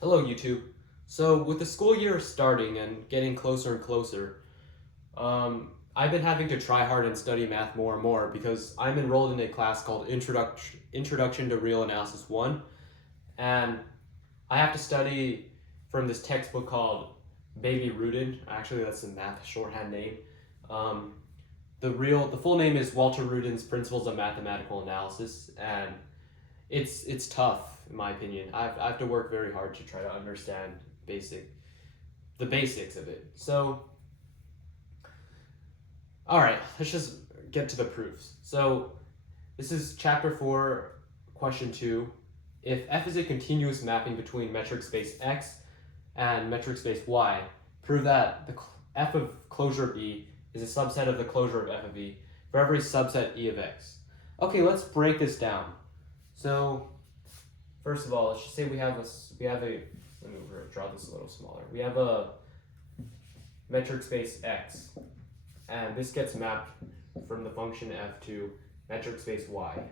Hello, YouTube. So, with the school year starting and getting closer and closer, I've been having to try hard and study math more and more because I'm enrolled in a class called Introduction to Real Analysis 1, and I have to study from this textbook called Baby Rooted. Actually, that's the math shorthand name. Um, the full name is Walter Rudin's Principles of Mathematical Analysis, and it's tough in my opinion. I have to work very hard to try to understand the basics of it. So, all right, let's just get to the proofs. So, this is chapter 4, question 2. If f is a continuous mapping between metric space x and metric space y, prove that the f of closure of E is a subset of the closure of f of E for every subset E of x. Okay, let's break this down. So, first of all, let's just say we have a let me draw this a little smaller. We have a metric space x, and this gets mapped from the function f to metric space y.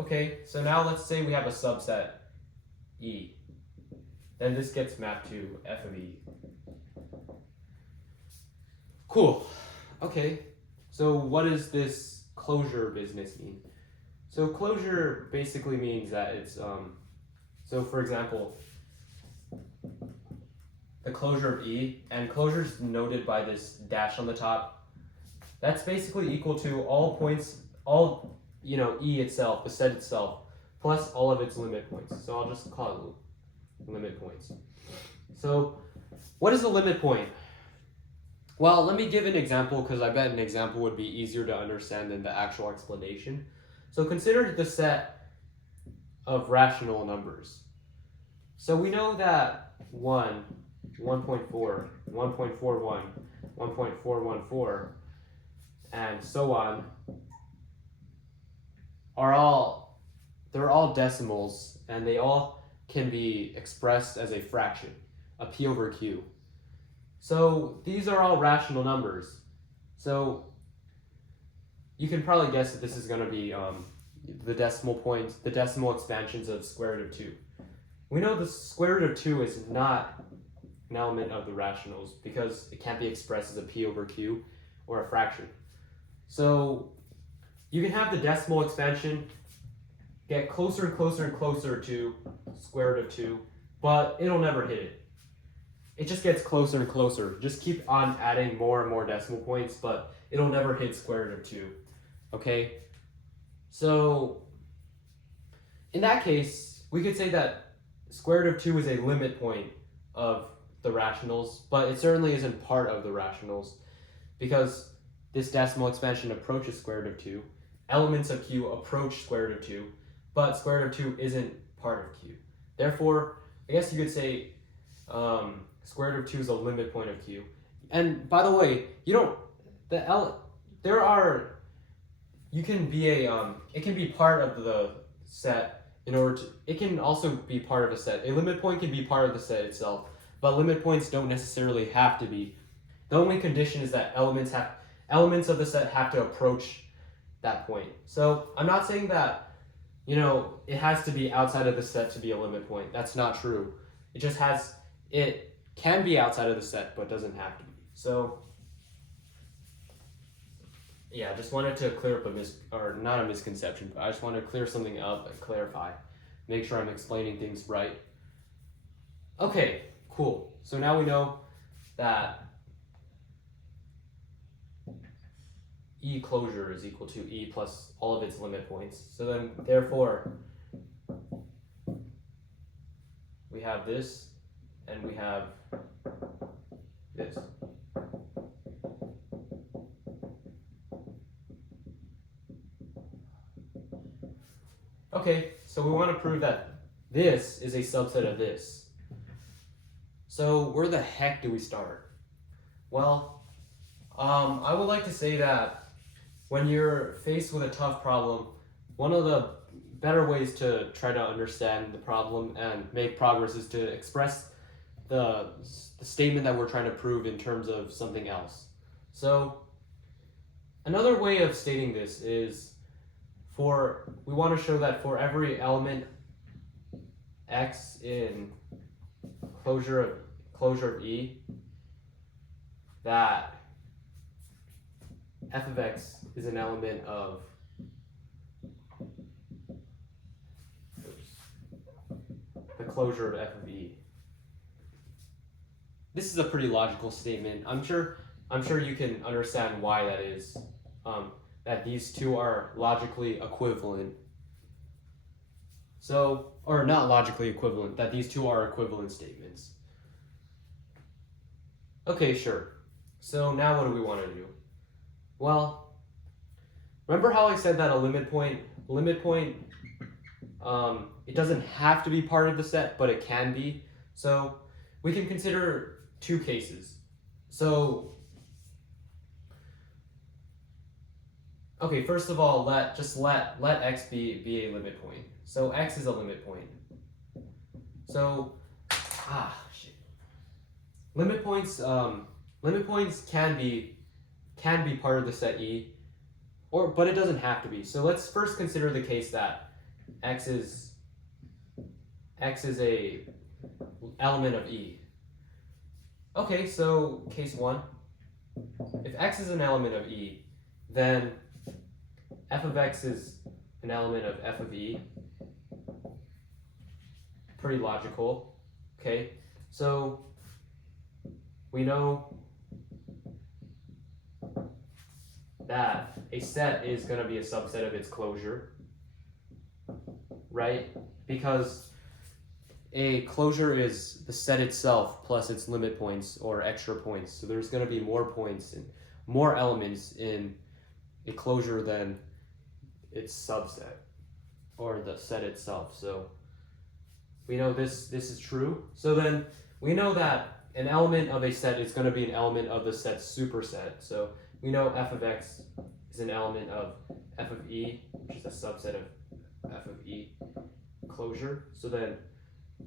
Okay, so now let's say we have a subset E. Then this gets mapped to f of E. Cool. Okay, so what does this closure business mean? So closure basically means that it's, so for example, the closure of E, and closure is denoted by this dash on the top. That's basically equal to all points, E itself, the set itself, plus all of its limit points. So I'll just call it limit points. So what is the limit point? Well, let me give an example because I bet an example would be easier to understand than the actual explanation. So consider the set of rational numbers. So we know that 1, 1.4, 1.41, 1.414, and so on they're all decimals, and they all can be expressed as a fraction, a p over q. So these are all rational numbers. So you can probably guess that this is going to be the decimal points, the decimal expansions of square root of 2. We know the square root of 2 is not an element of the rationals because it can't be expressed as a p over q or a fraction. So you can have the decimal expansion get closer and closer and closer to square root of 2, but it'll never hit it. It just gets closer and closer. Just keep on adding more and more decimal points, but it'll never hit square root of 2. Okay? So, in that case, we could say that square root of 2 is a limit point of the rationals, but it certainly isn't part of the rationals because this decimal expansion approaches square root of 2. Elements of q approach square root of 2, but square root of 2 isn't part of q. Therefore, I guess you could say square root of 2 is a limit point of q. And by the way, you can be it can be part of the set it can also be part of a set. A limit point can be part of the set itself, but limit points don't necessarily have to be. The only condition is that elements of the set have to approach that point. So I'm not saying that, it has to be outside of the set to be a limit point. That's not true. It can be outside of the set, but doesn't have to be. So, yeah, I just wanted to clear up not a misconception, but I just wanted to clear something up and clarify. Make sure I'm explaining things right. Okay, cool. So now we know that E closure is equal to E plus all of its limit points. So then, therefore, we have this, and we have this. Okay, so we want to prove that this is a subset of this. So where the heck do we start? Well, I would like to say that when you're faced with a tough problem, one of the better ways to try to understand the problem and make progress is to express the statement that we're trying to prove in terms of something else. So another way of stating this is we want to show that for every element x in closure of E, that f of x is an element of the closure of f of E. This is a pretty logical statement. I'm sure you can understand why that is. That these two are logically equivalent. So, or not logically equivalent, that these two are equivalent statements. Okay, sure. So now what do we want to do? Well, remember how I said that a limit point, it doesn't have to be part of the set, but it can be. So we can consider two cases. So, okay, first of all, let x be a limit point. So x is a limit point. So, shit. Limit points can be part of the set E, but it doesn't have to be. So let's first consider the case that x is a element of E. Okay, so case 1, if x is an element of E, then f of x is an element of f of E. Pretty logical. Okay, so we know that a set is going to be a subset of its closure, right? Because a closure is the set itself plus its limit points or extra points. So there's going to be more points and more elements in a closure than its subset or the set itself. So we know this is true. So then we know that an element of a set is going to be an element of the set's superset. So we know f of x is an element of f of E, which is a subset of f of E closure. So then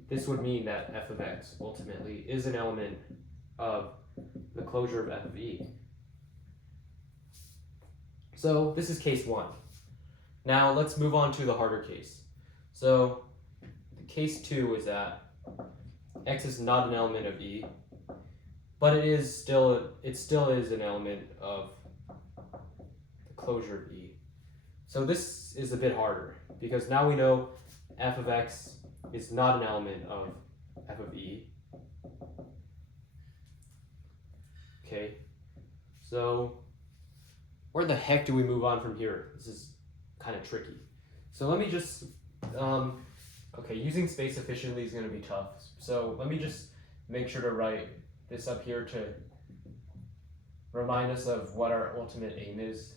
this would mean that f of x ultimately is an element of the closure of f of E. So this is case 1. Now let's move on to the harder case. So case 2 is that x is not an element of E, but it still is an element of the closure of E. So this is a bit harder because now we know f of x is not an element of f of E. Okay, so where the heck do we move on from here? This is kind of tricky. So let me just, okay, using space efficiently is going to be tough. So let me just make sure to write this up here to remind us of what our ultimate aim is.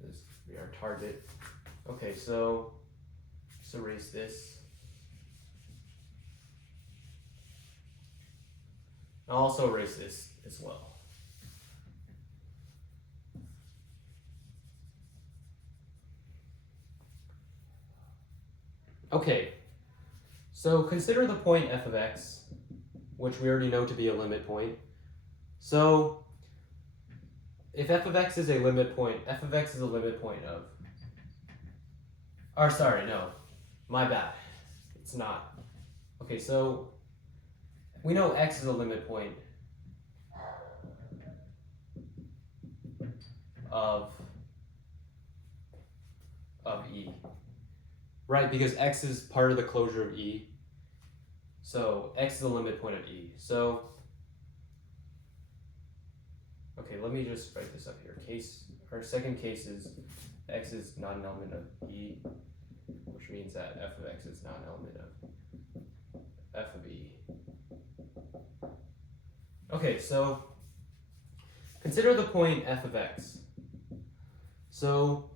This will be our target. Okay, so just erase this. I'll also erase this as well. Okay, so consider the point f of x, which we already know to be a limit point. So if f of x is a limit point, f of x is a limit point of, or sorry, no, my bad, it's not. Okay, so we know x is a limit point of E, right? Because x is part of the closure of E. So x is a limit point of E. So, okay, let me just write this up here. Our second case is x is not an element of E, which means that f of x is not an element of f of E. Okay, so consider the point f of x. So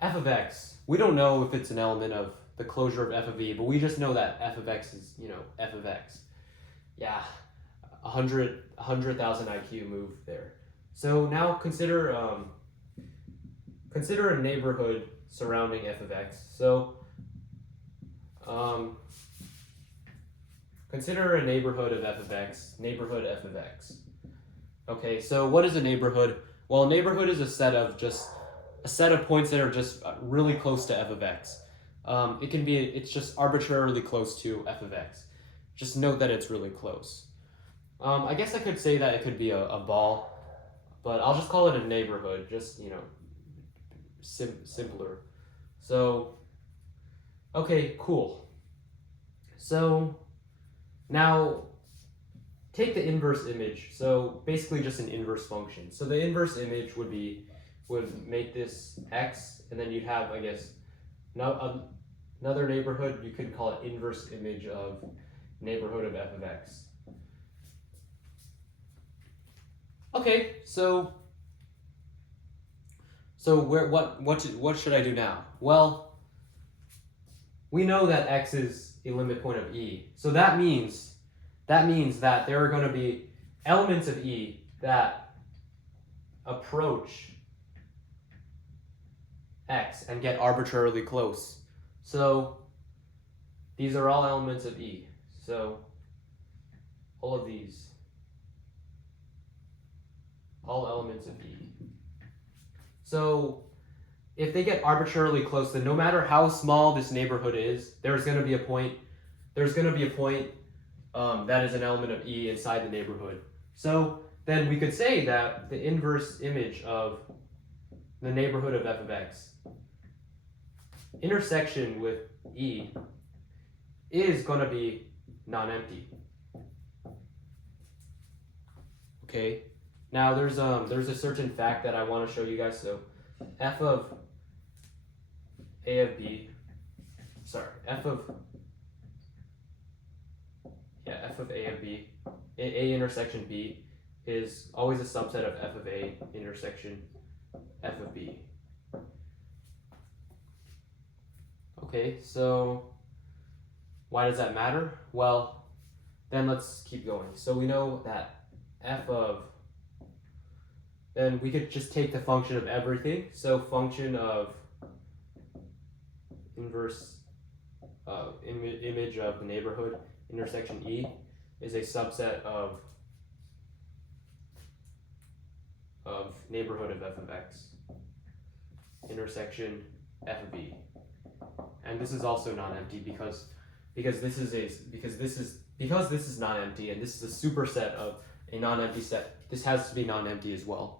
f of x, we don't know if it's an element of the closure of f of E, but we just know that f of x is, f of x. Yeah, 100,000 IQ move there. So now consider a neighborhood surrounding f of x. So consider a neighborhood of f of x, neighborhood f of x. Okay, so what is a neighborhood Well, a neighborhood is a set of points that are just really close to f of x. It's just arbitrarily close to f of x. Just note that it's really close. I guess I could say that it could be a ball, but I'll just call it a neighborhood, just, simpler. So, okay, cool. So, now take the inverse image. So basically just an inverse function. So the inverse image would make this x, and then you'd have, I guess, another neighborhood. You could call it inverse image of neighborhood of f of x. Okay, so what should I do now? Well, we know that x is a limit point of E. So that means that there are going to be elements of E that approach x and get arbitrarily close. So these are all elements of E. So all of these, all elements of E. So if they get arbitrarily close, then no matter how small this neighborhood is, there's going to be a point that is an element of E inside the neighborhood. So then we could say that the inverse image of the neighborhood of f of x intersection with E is going to be non-empty. Okay. Now there's a certain fact that I want to show you guys. So f of a of b, f of a of b, a intersection b is always a subset of f of a intersection f of b. Okay, so why does that matter? Well, then let's keep going. So we know that then we could just take the function of everything. So function of inverse image of the neighborhood intersection E is a subset of neighborhood of f of x intersection f of E. And this is also non-empty because this is non-empty, and this is a superset of a non-empty set. This has to be non-empty as well.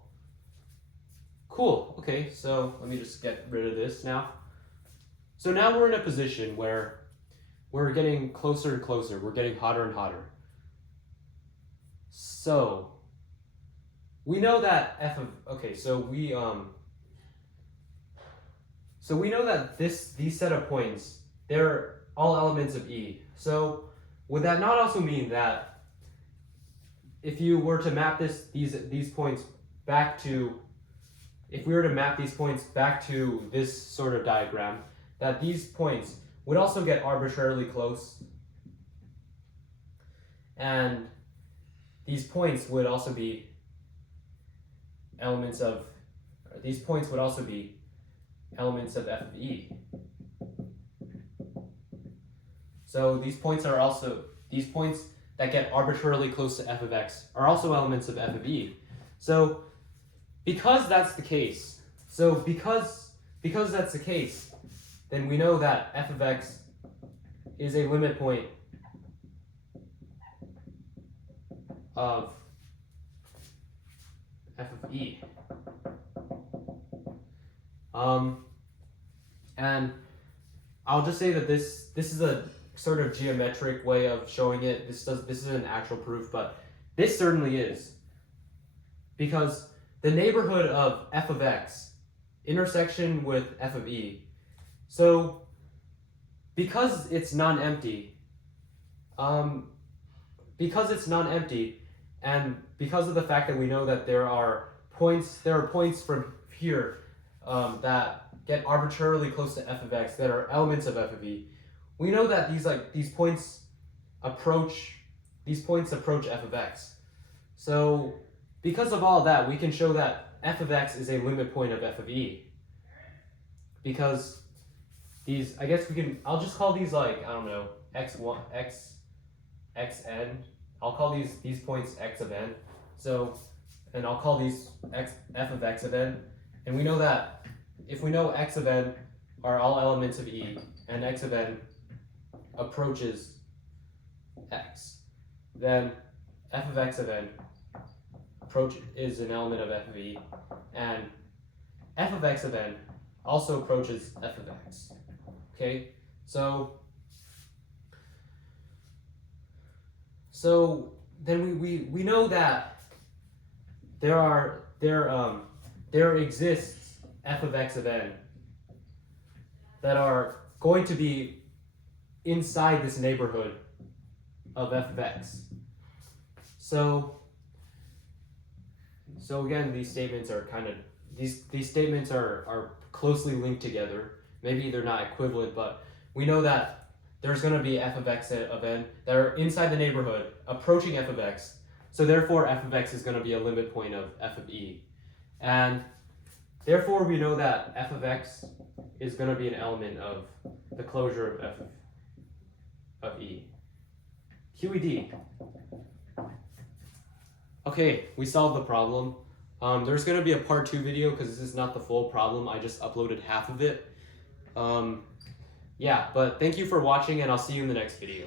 Cool. Okay, so let me just get rid of this now. So now we're in a position where we're getting closer and closer. We're getting hotter and hotter. So we know that so we know that these set of points, they're all elements of E. So would that not also mean that if you were to map these points back to, if we were to map these points back to this sort of diagram, that these points would also get arbitrarily close, and these points would also be elements of f of E. So these points that get arbitrarily close to f of x are also elements of f of E. So because that's the case, then we know that f of x is a limit point of f of E. And I'll just say that this is a sort of geometric way of showing it. This isn't an actual proof, but this certainly is, because the neighborhood of f of x intersection with f of E. So because it's non-empty, and because of the fact that we know that there are points from here that get arbitrarily close to f of x that are elements of f of E, we know that these points approach f of x. So because of all that, we can show that f of x is a limit point of f of E. Because these, I guess I'll just call these x1, xn. I'll call these points x of n. So and I'll call these f of x of n, and we know that if we know x of n are all elements of E, and x of n approaches x, then f of x of n is an element of f of E, and f of x of n also approaches f of x. Okay, so then we know that there exists f of x of n that are going to be inside this neighborhood of f of x. So again, these statements are these statements are closely linked together. Maybe they're not equivalent, but we know that there's going to be f of x of n that are inside the neighborhood approaching f of x. So therefore f of x is going to be a limit point of f of E. And therefore we know that f of x is going to be an element of the closure of f of E. QED. Okay, we solved the problem. There's going to be a part 2 video because this is not the full problem. I just uploaded half of it. Yeah, but thank you for watching, and I'll see you in the next video.